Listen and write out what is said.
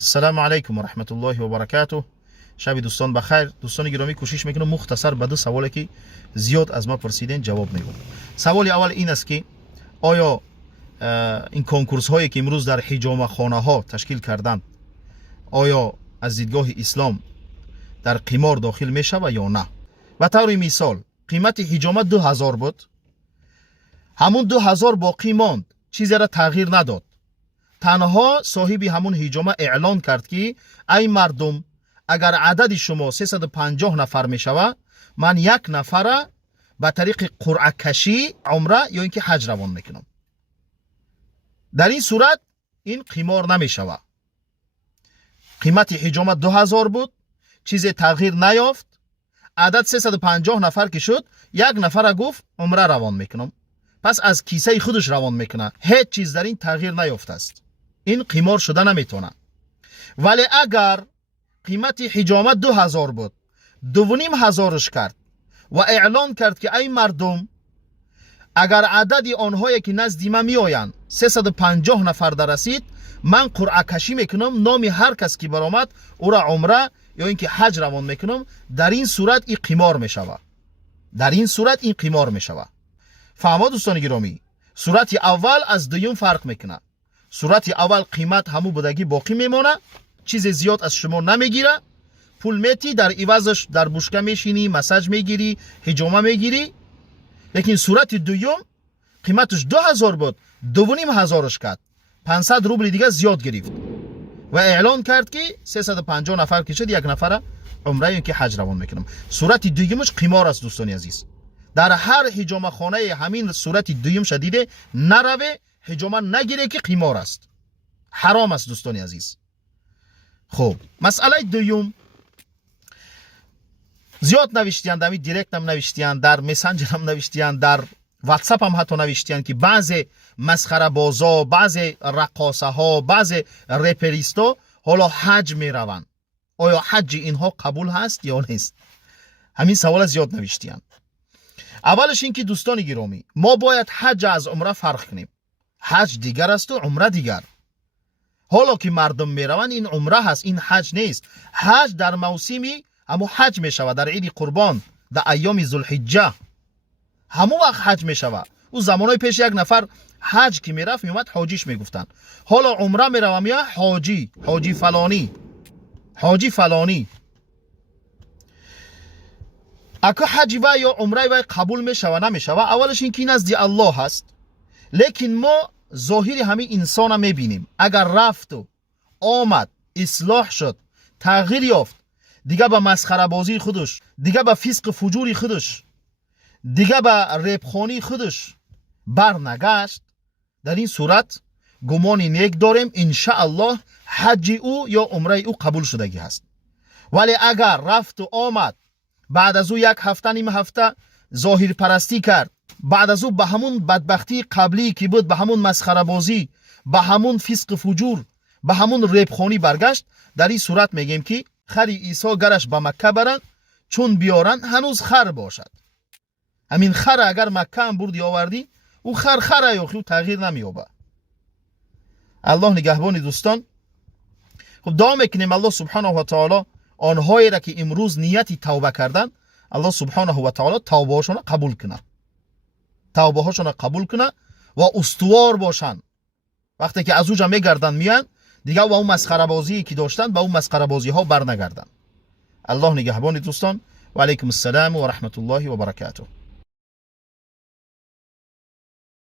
السلام علیکم و رحمت الله و برکاته. شب دوستان بخیر. دوستان گرامی، کوشش میکنم مختصر به دو سوالی که زیاد از ما پرسیدین جواب میدم. سوال اول این است که آیا این کنکورس هایی که امروز در حجامه خانه ها تشکیل کردند آیا از دیدگاه اسلام در قمار داخل میشه یا نه؟ به طور مثال قیمت حجامه 2000 بود، همون 2000 باقی ماند، چیزی را تغییر نداد. تنها صاحب همون حجامه اعلان کرد که ای مردم، اگر عدد شما 350 نفر می شود، من یک نفر به طریق قرعه کشی عمره یا اینکه حج روان میکنم. در این صورت این قمار نمی شود. قیمت حجامه 2000 بود، چیزی تغییر نیافت. عدد 350 نفر که شد، یک نفر گفت عمره روان میکنم، پس از کیسه خودش روان میکنه، هیچ چیز در این تغییر نیافته است. این قمار شده نمیتونه. ولی اگر قیمت حجامه 2000 بود، 2500 کرد و اعلان کرد که ای مردم، اگر عدد آنهایی که نزد من میآیند 350 نفر دررسید، من قرعه کشی میکنم، نام هر کس که برآمد او را عمره یا اینکه حج روان میکنم. در این صورت این قمار میشود. در این صورت این قمار میشود. فهمید دوستان گرامی؟ صورت اول از دوم فرق میکنه. صورت اول قیمت همو بودگی باقی میمونه، چیز زیاد از شما نمیگیره، پول میتی، در عوضش در بشکه میشینی، مساج میگیری، حجامه میگیری. لیکن صورت دوم قیمتش 2000 بود، 2500 کرد، 500 روبل دیگه زیاد گرفت و اعلان کرد که 350 نفر که شد، یک نفر عمره یا که حج روان میکنم. صورت دومش قمار است دوستان عزیز. در هر حجامه خانه همین صورت دوم شدیده نروه، حجامه نگیره که قمار است، حرام است دوستان عزیز. خب مسئله دوم، زیاد نوشتیان، در دایرکت هم نوشتیان، در مسنجر هم نوشتیان، در واتساپ هم حتی نوشتیان که بعضی مسخره بازا، بعضی رقاصه ها، بعضی رپریستا حالا حج می روند. آیا حج اینها قبول هست یا نیست؟ همین سوال زیاد نوشتیان. اولش این که دوستان گرامی، ما باید حج از عمره فرق کنیم. حج دیگر است و عمره دیگر. حالا که مردم میروند این عمره هست، این حج نیست. حج در موسمی همو حج می شود، در عید قربان، در ایام ذوالحجه همو وقت حج می شود. او زمانای پیش یک نفر حج که میرفت میومد حاجیش میگفتن. حالا عمره میروم یا حاجی فلانی، حاجی فلانی. اگه حج و یا عمره و قبول میشوه نمیشوه، اولش این که نزد الله هست. لیکن ما ظاهر همین انسان هم میبینیم. اگر رفت و آمد، اصلاح شد، تغییر یافت، دیگه به مسخره بازی خودش، دیگه به فسق فجوری خودش، دیگه به ریبخانی خودش برنگشت، در این صورت گمانی نیک داریم انشاءالله حج او یا عمره او قبول شدگی هست. ولی اگر رفت و آمد، بعد از او یک هفته نیم هفته ظاهر پرستی کرد، بعد از او به همون بدبختی قبلی که بود، به همون مسخره بازی، به همون فسق فجور، به همون ریبخانی برگشت، در این صورت میگیم که خر عیسی گرش به مکه برند، چون بیارن هنوز خر باشد. همین خر اگر مکه هم بردی آوردی، او خر یا خیو تغییر نمیابه. الله نگهبان دوستان. خب دعا میکنیم الله سبحانه و تعالی آنهایی را که امروز نیتی توبه کردن، الله سبحانه و تعالی توبه هاشون قبول کنه، توبه هاشون قبول کنه و استوار باشن. وقتی که از اوجا میگردن میان دیگه و اون مسخره بازی که داشتن به اون مسخره بازی ها برنگردن. الله نگهبان دوستان و علیکم السلام و رحمت الله و برکاته.